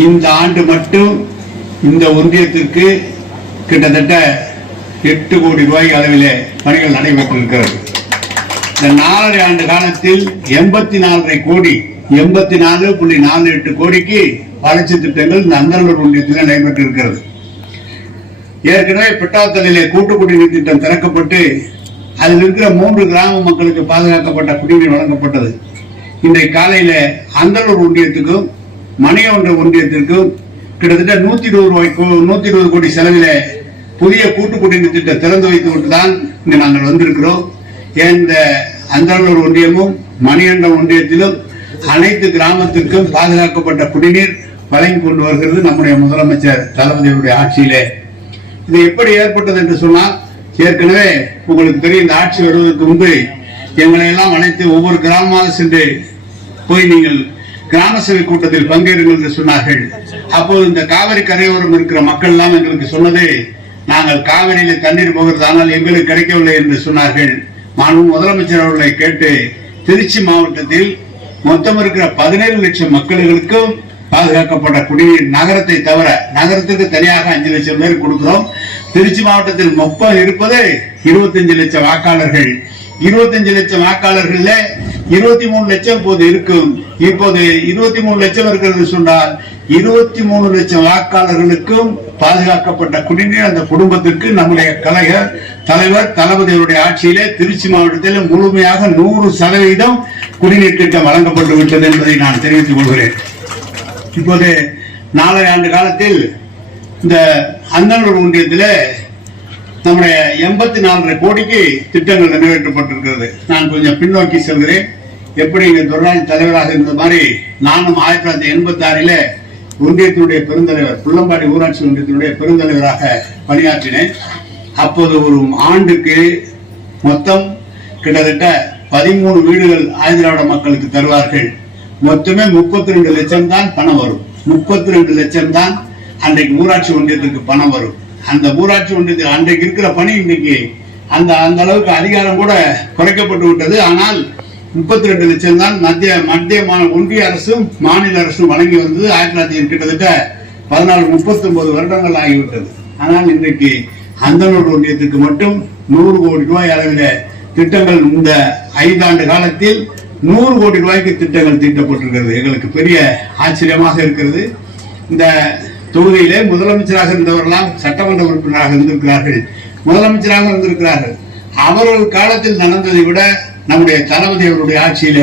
இந்த ஆண்டு மட்டும் இந்த ஒன்றியத்திற்கு கிட்டத்தட்ட 8 கோடி ரூபாய் அளவிலே பணிகள் நடைபெற்றிருக்கிறது. இந்த 4.5 ஆண்டு காலத்தில் 84.5 கோடி 84.48 கோடிக்கு வளர்ச்சி திட்டங்கள் இந்த அந்தலூர் ஒன்றியத்தில் நடைபெற்றிருக்கிறது. ஏற்கனவே பெட்டாத்தலிலே கூட்டு குடிநீர் திட்டம் திறக்கப்பட்டு அதில் இருக்கிற 3 கிராம மக்களுக்கு பாதுகாக்கப்பட்ட குடிநீர் வழங்கப்பட்டது. இன்றைக்கு காலையில அந்தலூர் ஒன்றியத்துக்கும் மணியொன்ற ஒன்றியத்திற்கும் கிட்டத்தட்ட 120 கோடி செலவில புதிய கூட்டு குடிநீர் திட்டம் திறந்து வைத்து விட்டுதான் இங்கு நாங்கள் வந்திருக்கிறோம். இந்த அந்தலூர் ஒன்றியமும் மணியொன்ற ஒன்றியத்திலும் அனைத்து கிராமத்திற்கும் பாதுகாக்கப்பட்ட குடிநீர் வழங்கி கொண்டு வருகிறது நம்முடைய முதலமைச்சர் தளபதியுடைய ஆட்சியிலே. இது எப்படி ஏற்பட்டது என்று சொன்னால், ஏற்கனவே உங்களுக்கு தெரியும், இந்த ஆட்சி வருவதற்கு முன்பு எங்களை எல்லாம் அழைத்து ஒவ்வொரு கிராமமாக சென்று போய் நீங்கள் கிராம சபை கூட்டத்தில் பங்கேறுங்கள் என்று சொன்னார்கள். அப்போது இந்த காவிரி கரையோரம் இருக்கிற மக்கள் எல்லாம் எங்களுக்கு சொன்னது, நாங்கள் காவிரியில தண்ணீர் போகிறது, ஆனால் எங்களுக்கு கிடைக்கவில்லை என்று சொன்னார்கள். மாண்பு முதலமைச்சர் அவர்களை கேட்டு திருச்சி மாவட்டத்தில் மொத்தம் இருக்கிற 17 லட்சம் மக்களுக்கும் பாதுகாக்கப்பட்ட குடிநீர், நகரத்தை தவிர, நகரத்துக்கு தனியாக 5 லட்சம் பேர் கொடுக்கிறோம். திருச்சி மாவட்டத்தில் மொத்தம் இருப்பது 25 லட்சம் வாக்காளர்கள். 25 லட்சம் வாக்காளர்கள் 23 லட்சம் இப்போது இருக்கும். இப்போது 23 லட்சம் இருக்கிறது சொன்னால் 23 லட்சம் வாக்காளர்களுக்கும் பாதுகாக்கப்பட்ட குடிநீர் அந்த குடும்பத்திற்கு நம்முடைய தலைவர் தளபதியுடைய ஆட்சியிலே திருச்சி மாவட்டத்தில் முழுமையாக 100% குடிநீர் திட்டம் வழங்கப்பட்டு விட்டது என்பதை நான் தெரிவித்துக் கொள்கிறேன். இப்போது 4 ஆண்டு காலத்தில் இந்த அந்தலூர் ஒன்றியத்தில் நம்முடைய 84.5 கோடிக்கு திட்டங்கள் நிறைவேற்றப்பட்டிருக்கிறது. நான் கொஞ்சம் பின்னோக்கி செல்கிறேன். எப்படி இங்க துரைராஜ் தலைவராக இருந்த மாதிரி நானும் 1986 ஒன்றியத்தினுடைய பெருந்தலைவர், புள்ளம்பாடி ஊராட்சி ஒன்றியத்தினுடைய பெருந்தலைவராக பணியாற்றினேன். அப்போது ஒரு ஆண்டுக்கு மொத்தம் கிட்டத்தட்ட 13 வீடுகள் ஆதிதிராவிட மக்களுக்கு தருவார்கள். மொத்தமே 32 லட்சம் தான் பணம் வரும். 32 லட்சம் தான் அன்றைக்கு ஊராட்சி ஒன்றியத்திற்கு பணம் வரும். அந்த ஊராட்சி ஒன்றியத்தில் அன்றைக்கு இருக்கிற பணி இன்னைக்கு அந்த அளவுக்கு அதிகாரம் கூட குறைக்கப்பட்டு விட்டது. ஆனால் 32 லட்சம் தான் மத்திய ஒன்றிய அரசும் மாநில அரசும் வழங்கி வந்தது. 1900 கிட்டத்தட்ட 39 வருடங்கள் ஆகிவிட்டது. ஆனால் இன்றைக்கு அந்தலூர் ஒன்றியத்துக்கு மட்டும் 100 கோடி ரூபாய் அளவில் திட்டங்கள் இந்த 5 ஆண்டு காலத்தில் 100 கோடி ரூபாய்க்கு திட்டங்கள் தீட்டப்பட்டிருக்கிறது. எங்களுக்கு பெரிய ஆச்சரியமாக இருக்கிறது. இந்த தொகுதியிலே முதலமைச்சராக இருந்தவர்களாம் சட்டமன்ற உறுப்பினராக இருந்திருக்கிறார்கள், முதலமைச்சராக இருந்திருக்கிறார்கள். அவர்கள் காலத்தில் நடந்ததை விட நம்முடைய தளபதி அவருடைய ஆட்சியில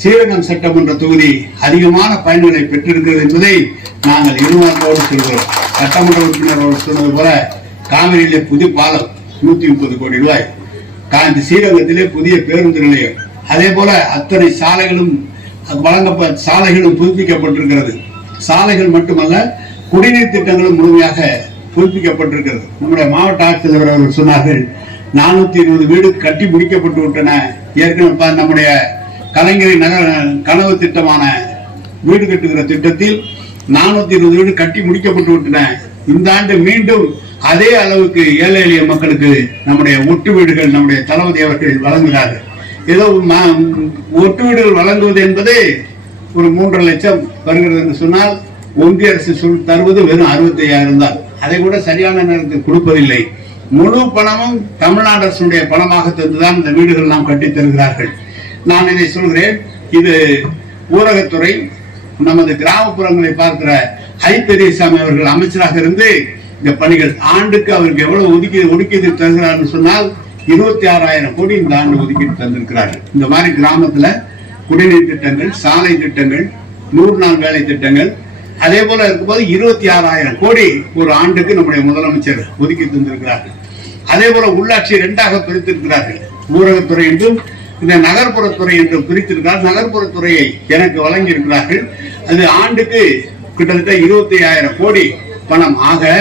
ஸ்ரீரங்கம் சட்டமன்ற தொகுதி அதிகமான பயன்களை பெற்றிருக்கிறது என்பதை நாங்கள் இருமாத்தோடு சொல்கிறோம். சட்டமன்ற உறுப்பினர் அவர்கள் சொன்னது போல காவிரியிலே புதிய பாலம் 130 கோடி ரூபாய், ஸ்ரீரங்கத்திலே புதிய பேருந்து நிலையம், அதே போல அத்தனை சாலைகளும் சாலைகளும் புதுப்பிக்கப்பட்டிருக்கிறது. சாலைகள் மட்டுமல்ல, குடிநீர் திட்டங்களும் முழுமையாக புதுப்பிக்கப்பட்டிருக்கிறது. நம்முடைய மாவட்ட ஆட்சித்தலைவர் அவர்கள் சொன்னார்கள் 420 வீடு கட்டி முடிக்கப்பட்டு விட்டன. ஏற்கனவே நம்முடைய கலைஞரின் கனவு திட்டமான வீடு கட்டுகிற திட்டத்தில் 420 வீடு கட்டி முடிக்கப்பட்டு விட்டன. இந்த ஆண்டு மீண்டும் அதே அளவுக்கு ஏழை எளிய மக்களுக்கு நம்முடைய ஒட்டு வீடுகள் நம்முடைய தளபதி அவர்கள் வழங்குகிறார்கள். ஏதோ ஒட்டு வீடுகள் வழங்குவது என்பது ஒரு 3.5 லட்சம் வருகிறது என்று சொன்னால், ஒன்றிய அரசு தருவது வெறும் 65,000 தான். அதை கூட சரியான நேரத்தில் கொடுப்பதில்லை. முழு பணமும் தமிழ்நாடு அரசுடைய பணமாக தந்துதான் இந்த வீடுகள் நாம் கட்டித் தருகிறார்கள். நான் இதை சொல்கிறேன். இது ஊரகத்துறை, நமது கிராமப்புறங்களை பார்க்கிற ஐ பெரியசாமி அவர்கள் அமைச்சராக இருந்து இந்த பணிகள் ஆண்டுக்கு அவருக்கு எவ்வளவு ஒதுக்கீடு தருகிறார் சொன்னால் 26,000 கோடி இந்த ஆண்டு ஒதுக்கீடு தந்திருக்கிறார்கள். இந்த மாதிரி கிராமத்துல குடிநீர் திட்டங்கள், சாலை திட்டங்கள், 100 நாள் வேலை திட்டங்கள், அதே போல இருக்கும்போது 26,000 கோடி ஒரு ஆண்டுக்கு நம்முடைய முதலமைச்சர் ஒதுக்கி தந்திருக்கிறார்கள். அதே போல உள்ளாட்சி 2ஆக பிரித்திருக்கிறார்கள். ஊரகத்துறை என்றும் இந்த நகர்ப்புறத்துறை என்றும் பிரித்திருக்கிறார். நகர்ப்புறத்துறையை எனக்கு வழங்கி இருக்கிறார்கள். அது ஆண்டுக்கு கிட்டத்தட்ட 25,000 கோடி பணம். ஆக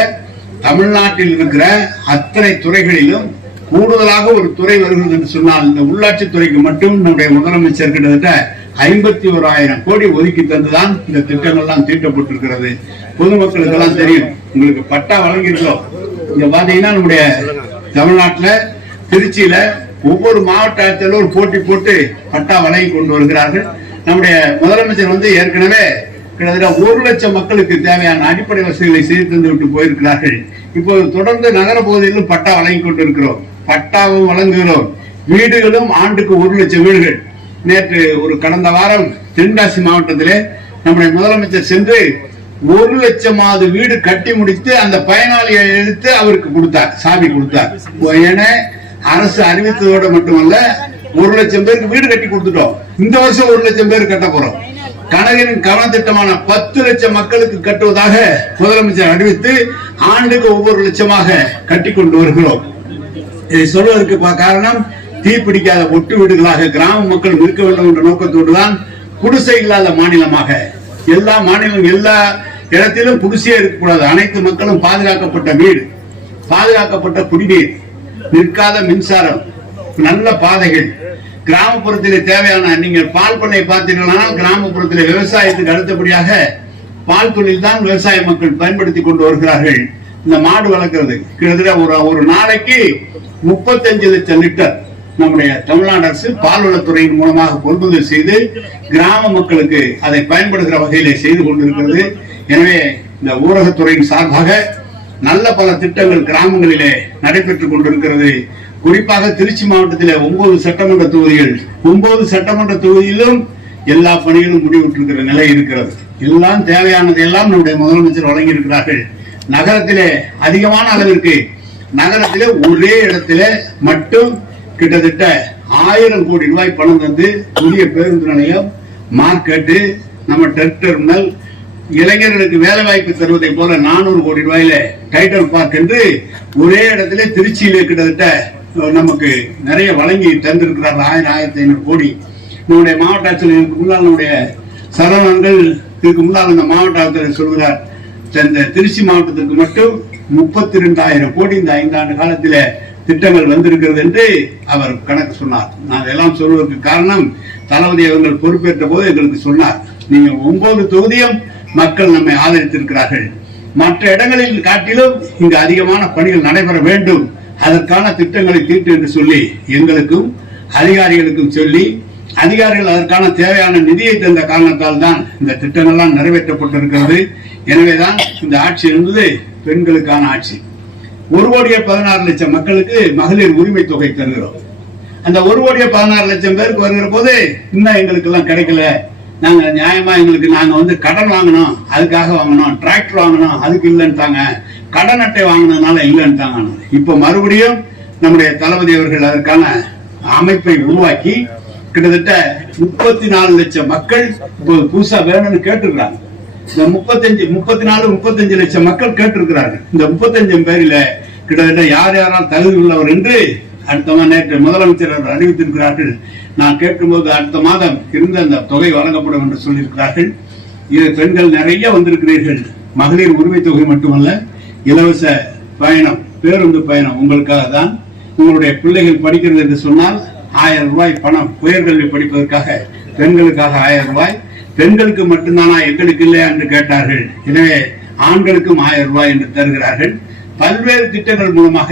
தமிழ்நாட்டில் இருக்கிற அத்தனை துறைகளிலும் கூடுதலாக ஒரு துறை வருகிறது என்று சொன்னால், இந்த உள்ளாட்சி துறைக்கு மட்டும் நம்முடைய முதலமைச்சர் கிட்டத்தட்ட 51,000 கோடி ஒதுக்கி தந்துதான் இந்த திட்டங்கள்லாம் தீட்டப்பட்டிருக்கிறது. பொதுமக்களுக்கு எல்லாம் தெரியும். உங்களுக்கு பட்டா வழங்கியிருக்கிறோம். இங்க பாத்தீங்கன்னா நம்முடைய தமிழ்நாட்டில் திருச்சியில ஒவ்வொரு மாவட்ட ஆட்சியாளரும் போட்டி போட்டு பட்டா வழங்கி கொண்டு வருகிறார்கள். நம்முடைய முதலமைச்சர் ஏற்கனவே கிட்டத்தட்ட 1 லட்சம் மக்களுக்கு தேவையான அடிப்படை வசதிகளை செய்து தந்து விட்டு போயிருக்கிறார்கள். இப்போது தொடர்ந்து நகர பகுதியிலும் பட்டா வழங்கி கொண்டிருக்கிறோம், பட்டாவும் வழங்குகிறோம். வீடுகளும் ஆண்டுக்கு 1 லட்சம் வீடுகள். நேற்று கடந்த வாரம் தென்காசி மாவட்டத்திலே நம்முடைய முதலமைச்சர் சென்று 1 லட்சமாவது வீடு கட்டி முடித்து அந்த பயனாளியை எடுத்து அவருக்கு கொடுத்தார், சாவி கொடுத்தார். என அரசு அறிவித்ததோடு மட்டுமல்ல, 1 லட்சம் பேருக்கு வீடு கட்டி கொடுத்துட்டோம். இந்த வருஷம் 1 லட்சம் பேர் கட்ட போறோம். கனகரின் கவன திட்டமான 10 லட்சம் மக்களுக்கு கட்டுவதாக முதலமைச்சர் அறிவித்து ஆண்டுக்கு ஒவ்வொரு லட்சமாக கட்டி கொண்டு வருகிறோம். இதை சொல்வதற்கு காரணம், தீப்பிடிக்காத ஒட்டு வீடுகளாக கிராம மக்கள் இருக்க வேண்டும் என்ற நோக்கத்தோடு தான் குடிசை இல்லாத மாநிலமாக எல்லா மாநிலம் எல்லா இடத்திலும் குடிசையே இருக்கக்கூடாது. அனைத்து மக்களும் பாதுகாக்கப்பட்ட வீடு, பாதுகாக்கப்பட்ட குடிநீர், நிற்காத மின்சாரம், நல்ல பாதைகள், கிராமப்புறத்திலே தேவையான, நீங்கள் பால் பண்ணை பார்த்தீர்களானால் கிராமப்புறத்திலே விவசாயத்துக்கு அடுத்தபடியாக பால் தொழில் தான் விவசாய மக்கள் பயன்படுத்தி கொண்டு வருகிறார்கள். இந்த மாடு வளர்க்கிறது கிட்டத்தட்ட ஒரு நாளைக்கு 35 லட்சம் லிட்டர் நம்முடைய தமிழ்நாடு அரசு பால்வளத்துறையின் மூலமாக கொள்முதல் செய்து கிராம மக்களுக்கு அதை பயன்படுகிற வகையிலே செய்து கொண்டிருக்கிறது. எனவே இந்த ஊரகத்துறையின் சார்பாக நல்ல பல திட்டங்கள் கிராமங்களிலே நடைபெற்றுக் கொண்டிருக்கிறது. குறிப்பாக திருச்சி மாவட்டத்திலே 9 சட்டமன்ற தொகுதிகள், 9 சட்டமன்ற தொகுதியிலும் எல்லா பணிகளும் முடிவுற்றிருக்கிற நிலை இருக்கிறது. எல்லாம் தேவையானது எல்லாம் நம்முடைய முதலமைச்சர் வழங்கி இருக்கிறார்கள். நகரத்திலே அதிகமான அளவிற்கு, நகரத்திலே ஒரே இடத்திலே மட்டும் கிட்டத்தட்ட 1000 கோடி ரூபாய் பணம் தந்து புதிய பேருந்து நிலையம், மார்க்கெட்டு, நம்ம டெர்மினல், இளைஞர்களுக்கு வேலை வாய்ப்பு தருவதை போல 400 கோடி ரூபாயில டைட்டல் பார்க் என்று ஒரே இடத்திலே திருச்சியிலே கிட்டத்தட்ட நமக்கு நிறைய வழங்கி தந்திருக்கிறார். 1000-1500 கோடி. நம்முடைய மாவட்ட ஆட்சியர் முன்னாள் நம்முடைய சரவணங்கள் இதுக்கு முன்னால் இந்த மாவட்ட ஆட்சியர் சொல்கிறார், இந்த திருச்சி மாவட்டத்திற்கு மட்டும் 32,000 கோடி இந்த 5 ஆண்டு காலத்தில திட்டங்கள் வந்திருக்கிறது என்று அவர் கணக்கு சொன்னார். நான் இதெல்லாம் சொல்வதற்கு காரணம், தளபதி அவர்கள் பொறுப்பேற்ற போது எங்களுக்கு சொன்னார், நீங்க 9 தொகுதியும் மக்கள் நம்மை ஆதரித்திருக்கிறார்கள், மற்ற இடங்களில் காட்டிலும் இங்கு அதிகமான பணிகள் நடைபெற வேண்டும், அதற்கான திட்டங்களை தீட்டு என்று சொல்லி எங்களுக்கும் அதிகாரிகளுக்கும் சொல்லி, அதிகாரிகள் அதற்கான தேவையான நிதியை தந்த காரணத்தால் தான் இந்த திட்டங்கள்லாம் நிறைவேற்றப்பட்டிருக்கிறது. எனவேதான் இந்த ஆட்சி என்பது பெண்களுக்கான ஆட்சி. 1,16,00,000 மக்களுக்கு மகளிர் உரிமை தொகை தருகிறோம். அந்த 1,16,00,000 பேருக்கு வருகிற போது இன்னும் எங்களுக்கு எல்லாம் கிடைக்கல, நாங்க நியாயமா எங்களுக்கு நாங்க கடன் வாங்கணும், அதுக்காக வாங்கணும், டிராக்டர் வாங்கணும், அதுக்கு இல்லைன்ட்டாங்க, கடன் அட்டை வாங்கினதுனால இல்லைன்ட்டாங்க. இப்ப மறுபடியும் நம்முடைய தளபதி அவர்கள் அதற்கான அமைப்பை உருவாக்கி கிட்டத்தட்ட 34 லட்சம் மக்கள் இப்போது புதுசா வேணும்னு கேட்டிருக்கிறாங்க. இந்த 35 லட்சம் மக்கள் கேட்டிருக்கிறார்கள். இந்த 35 பேரில கிட்டத்தட்ட யார் யாரால் தகுதி உள்ளவர் என்று அடுத்த நேற்று முதலமைச்சர் அறிவித்திருக்கிறார்கள். நான் கேட்கும்போது அடுத்த மாதம் இருந்த அந்த தொகை வழங்கப்படும் என்று சொல்லியிருக்கிறார்கள். இது பெண்கள் நிறைய வந்திருக்கிறீர்கள். மகளிர் உரிமை தொகை மட்டுமல்ல, இலவச பயணம், பேருந்து பயணம் உங்களுக்காக தான். உங்களுடைய பிள்ளைகள் படிக்கிறது என்று சொன்னால் 1000 ரூபாய் பணம், உயர்கல்வி படிப்பதற்காக பெண்களுக்காக 1000 ரூபாய். பெண்களுக்கு மட்டும்தானா, எங்களுக்கு இல்லையா என்று கேட்டார்கள். எனவே ஆண்களுக்கும் 1000 ரூபாய் என்று தருகிறார்கள். பல்வேறு திட்டங்கள் மூலமாக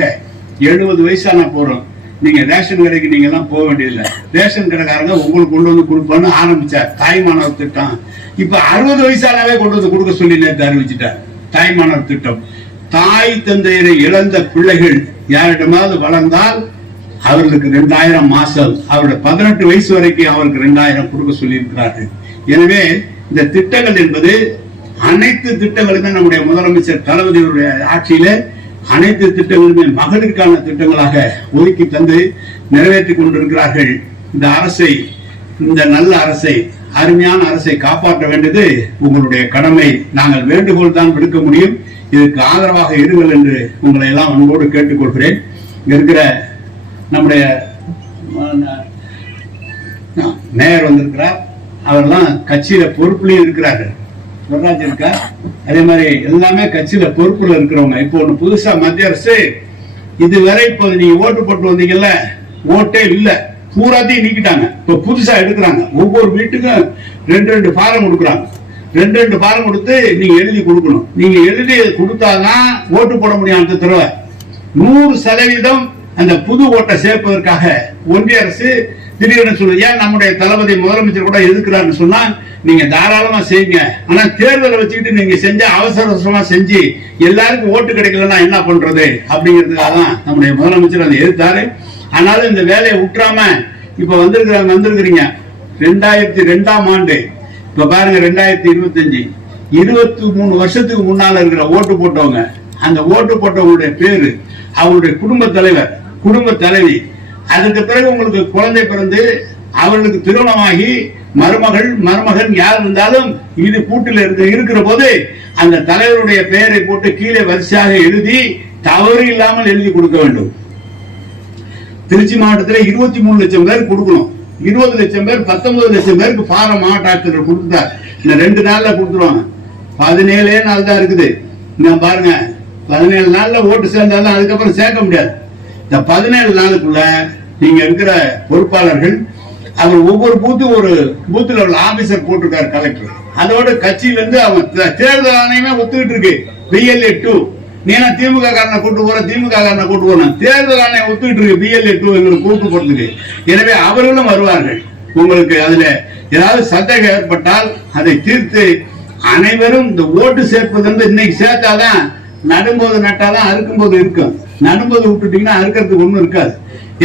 70 வயசான போறோம், நீங்க ரேஷன் கடைக்கு நீங்க எல்லாம் போக வேண்டியதில்லை, ரேஷன் கடைக்காரங்க உங்களுக்கு கொண்டு வந்து கொடுப்பான்னு ஆரம்பிச்சார் தாய்மானவர் திட்டம். இப்ப 60 வயசானவே கொண்டு வந்து கொடுக்க சொல்லி நேற்று அறிவிச்சுட்டார் தாய்மானவர் திட்டம். தாய் தந்தையரை இழந்த பிள்ளைகள் யாரிடமாவது வளர்ந்தால் அவர்களுக்கு 2000 மாசம், அவருடைய 18 வயசு வரைக்கும் அவருக்கு 2000 கொடுக்க சொல்லி இருக்கிறார்கள். எனவே இந்த திட்டங்கள் என்பது அனைத்து திட்டங்களுமே நம்முடைய முதலமைச்சர் தளபதியுடைய ஆட்சியில அனைத்து திட்டங்களுமே மகளிருக்கான திட்டங்களாக ஒதுக்கி தந்து நிறைவேற்றி கொண்டிருக்கிறார்கள். இந்த அரசை, இந்த நல்ல அரசை, அருமையான அரசை காப்பாற்ற வேண்டியது உங்களுடைய கடமை. நாங்கள் வேண்டுகோள் தான் விடுக்க முடியும். இதுக்கு ஆதரவாக இருங்கள் என்று உங்களை எல்லாம் அன்போடு கேட்டுக்கொள்கிறேன். இங்க இருக்கிற நம்முடைய மேயர் வந்திருக்கிறார், அவர்லாம் கட்சியில பொறுப்புலையும் இருக்கிறார்கள். வரராஜ் இருக்கா, அதே மாதிரி எல்லாமே கட்சியில பொறுப்புல இருக்கிறவங்க. இப்போ ஒண்ணு புதுசா மத்திய அரசு இதுவரை இப்போ நீங்க ஓட்டு போட்டு வந்தீங்கல்ல, ஓட்டே இல்ல, பூராத்தையும் நீக்கிட்டாங்க. இப்ப புதுசா எடுக்கிறாங்க. ஒவ்வொரு வீட்டுக்கும் 2 ஃபாரம் கொடுக்குறாங்க. 2 ஃபாரம் கொடுத்து நீங்க எழுதி கொடுக்கணும். நீங்க எழுதி கொடுத்தாதான் ஓட்டு போட முடியும். அந்த தடவை 100% அந்த புது ஓட்டை சேர்ப்பதற்காக ஒன்றிய அரசு திடீர்னு சொல்லுங்க, ஏன் நம்முடைய தளபதி முதலமைச்சர் கூட எதிர்க்கிறாருன்னு சொன்னா நீங்க தாராளமா செய்யுங்க. ஆனா தேர்தலை வச்சுக்கிட்டு நீங்க செஞ்ச அவசர அவசரமா செஞ்சு எல்லாருக்கும் ஓட்டு கிடைக்கலன்னா என்ன பண்றது அப்படிங்கிறதுக்காக தான் நம்முடைய முதலமைச்சர் அதை எதிர்த்தாரு. ஆனாலும் இந்த வேலையை விட்டுறாம இப்ப வந்திருக்கிறீங்க 2002ஆம் ஆண்டு. இப்ப பாருங்க 2025 23 வருஷத்துக்கு முன்னால இருக்கிற ஓட்டு போட்டவங்க, அந்த ஓட்டு போட்டவங்களுடைய பேரு, அவங்களுடைய குடும்ப தலைவர், குடும்ப தலைவி, அதுக்கு பிறகு உங்களுக்கு குழந்தை பிறந்து அவர்களுக்கு திருமணமாகி மருமகன் யார் இருந்தாலும் இது கூட்டில் இருக்கிற போது அந்த தலைவருடைய பெயரை போட்டு கீழே வரிசையாக எழுதி தவறு இல்லாமல் எழுதி கொடுக்க வேண்டும். திருச்சி மாவட்டத்தில் 23 லட்சம் பேர் கொடுக்கணும். 20 லட்சம் பேர் 19 லட்சம் பேருக்கு ஃபாரம் மாவட்ட ஆட்சியர் கொடுத்துட்டார். இந்த 2 நாள்ல கொடுத்துருவாங்க. 17 நாள் தான் இருக்குது. நான் பாருங்க, 17 நாள்ல ஓட்டு சேர்ந்தாலும் அதுக்கப்புறம் சேர்க்க முடியாது. இந்த 17 நாளுக்குள்ள நீங்க இருக்கிற பொறுப்பாளர்கள் அவர் ஒவ்வொரு ஒரு பூத்துல உள்ள ஆபீசர் போட்டிருக்காரு கலெக்டர். அதோட கட்சியில இருந்து அவன் தேர்தல் ஆணையமே ஒத்துக்கிட்டு இருக்கு. BLA 2 நீ திமுக காரனை கூட்டு போற, திமுக காரனை கூட்டு போற, தேர்தல் ஆணையம் ஒத்துக்கிட்டு இருக்கு BLA 2 எங்களுக்கு கூட்டு போறதுக்கு. எனவே அவர்களும் வருவார்கள். உங்களுக்கு அதுல ஏதாவது சந்தேகம் ஏற்பட்டால் அதை தீர்த்து அனைவரும் இந்த ஓட்டு சேர்ப்பது இன்னைக்கு சேர்த்தாதான், நடும்போது நட்டாதான் அறுக்கும்போது இருக்கும். நடும்போது விட்டுட்டீங்கன்னா அறுக்கிறதுக்கு ஒண்ணும் இருக்காது.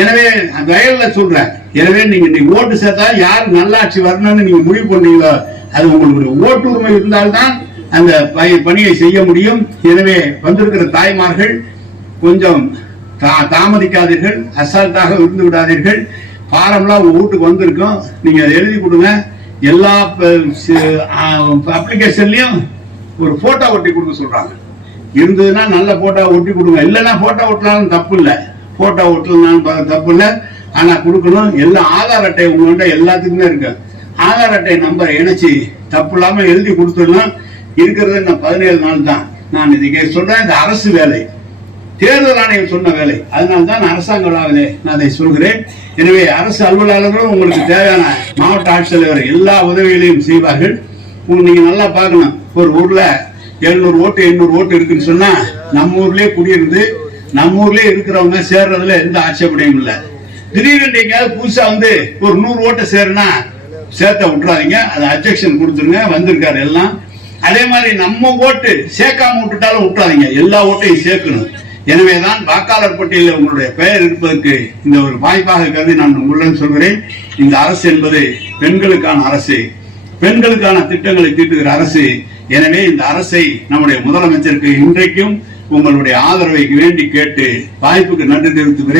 எனவே வயல்ல சொல்றேன். எனவே நீங்க இன்னைக்கு ஓட்டு சேர்த்தா யார் நல்லாட்சி வரணும்னு நீங்க முடிவு பண்ணீங்களோ அது உங்களுக்கு ஓட்டு உரிமை இருந்தால்தான் அந்த பணியை செய்ய முடியும். எனவே வந்திருக்கிற தாய்மார்கள் கொஞ்சம் தாமதிக்காதீர்கள், அசால்ட்டாக இருந்து விடாதீர்கள். ஃபாரம்லாம் உங்க வீட்டுக்கு வந்திருக்கும், நீங்க அதை எழுதி கொடுங்க. எல்லா அப்ளிகேஷன்லயும் ஒரு போட்டோ ஒட்டி கொடுக்க சொல்றாங்க. இருந்ததுன்னா நல்ல போட்டோ ஒட்டி கொடுங்க, இல்லைன்னா போட்டோ ஒட்டினாலும் தப்பு இல்லை, போட்டோ ஒட்டலாம் தப்பு இல்லை, ஆனா கொடுக்கணும். எல்லாம் ஆதார் அட்டை உங்கள்கிட்ட எல்லாத்துக்குமே இருக்கு. ஆதார் அட்டை நம்பரை இணைச்சு தப்பு இல்லாம எழுதி கொடுத்துடலாம். இருக்கிறது இன்னும் 17 நாள் தான். நான் இதுக்கு சொல்றேன், இந்த அரசு வேலை, தேர்தல் ஆணையம் சொன்ன வேலை, அதனால்தான் அரசாங்க விழாவிலே நான் அதை சொல்கிறேன். எனவே அரசு அலுவலர்களும் உங்களுக்கு தேவையான மாவட்ட ஆட்சித்தலைவர் எல்லா உதவிகளையும் செய்வார்கள். நீங்க நல்லா பார்க்கணும், ஒரு ஊர்ல 700 ஓட்டு 800 ஓட்டு இருக்குன்னு சொன்னா நம்ம ஊர்லயே குடியிருந்து நம்ம ஊர்லயே இருக்கிறவங்க சேர்றதுல எந்த ஆட்சேபனையும் இல்லை. திடீர்னு எங்கேயாவது புதுசா ஒரு 100 ஓட்டை சேருனா சேர்த்த விட்டுறாதீங்க, அது அப்ஜெக்ஷன் கொடுத்துருங்க. வந்திருக்காரு எல்லாம். அதே மாதிரி நம்ம ஓட்டு சேர்க்காம விட்டுட்டாலும் விட்டுறாதீங்க, எல்லா ஓட்டையும் சேர்க்கணும். எனவேதான் வாக்காளர் பட்டியலில் உங்களுடைய பெயர் இருப்பதற்கு இந்த ஒரு வாய்ப்பாக கருதி நான் உங்களுடன் சொல்கிறேன். இந்த அரசு என்பது பெண்களுக்கான அரசு, பெண்களுக்கான திட்டங்களை தீட்டுகிற அரசு. எனவே இந்த அரசை நம்முடைய முதலமைச்சருக்கு இன்றைக்கும் உங்களுடைய ஆதரவை வேண்டி கேட்டு வாய்ப்புக்கு நன்றி தெரிவித்து